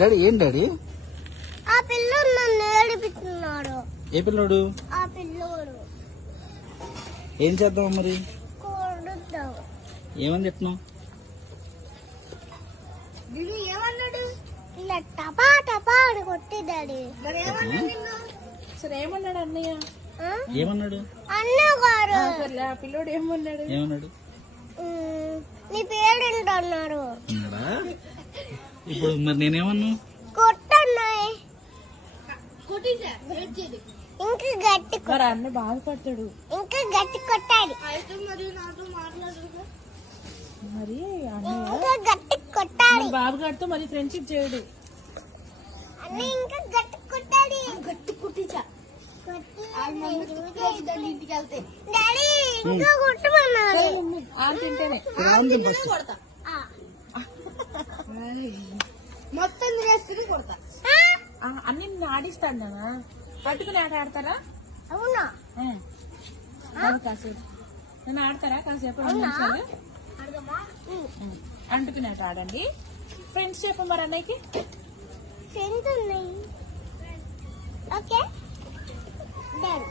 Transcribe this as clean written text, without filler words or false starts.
Daddy ఏం daddy? ఆ పిల్లోడు నన్ను ఏడిపిస్తున్నాడు. ఏ పిల్లోడు? ఆ పిల్లోడు ఏం చేద్దాం మరి? కొడుద్దాం. ఏమని చెప్తున్నావు? ఏమన్నాడు? ఇలా టపా టపా అని కొట్టిదాడి. సరే ఏమన్నాడు అన్నయ్య? ఏమన్నాడు అన్న గారు? సరే ఆ పిల్లోడు ఏమన్నాడు? ఏమన్నాడు? నీ పేరేంటి అన్నారు. ఇప్పుడు మరి నేనేమన్నా? కొట్టన్నాయి. ఇంకా గట్టి మరి అన్న బాధపడతాడు. ఇంకా గట్టి కొట్టాలి. మరి అన్నయ్య ఇంకా గట్టి కొట్టాలి. బాబు గారితో మరి ఫ్రెండ్షిప్ చేయడు. అన్న ఇంకా గట్టి కొట్టాలి. గట్టి కుట్టించా. డాడీ ఇంకా కొట్టమన్నారు. తింటేనే కొడతా. మొత్తం తినేస్తుంది కొడతా. అన్ని ఆడిస్తాను పట్టుకుని ఆట ఆడతారా? అవునా? కాసేపు నేను ఆడతారా? కాసేపు 2 నిమిషాలు అంటుకుని ఆట ఆడండి. ఫ్రెండ్స్ చెప్పు మరి అన్నయ్యకి. ఫ్రెండ్స్ ఉన్నాయి. Okay done.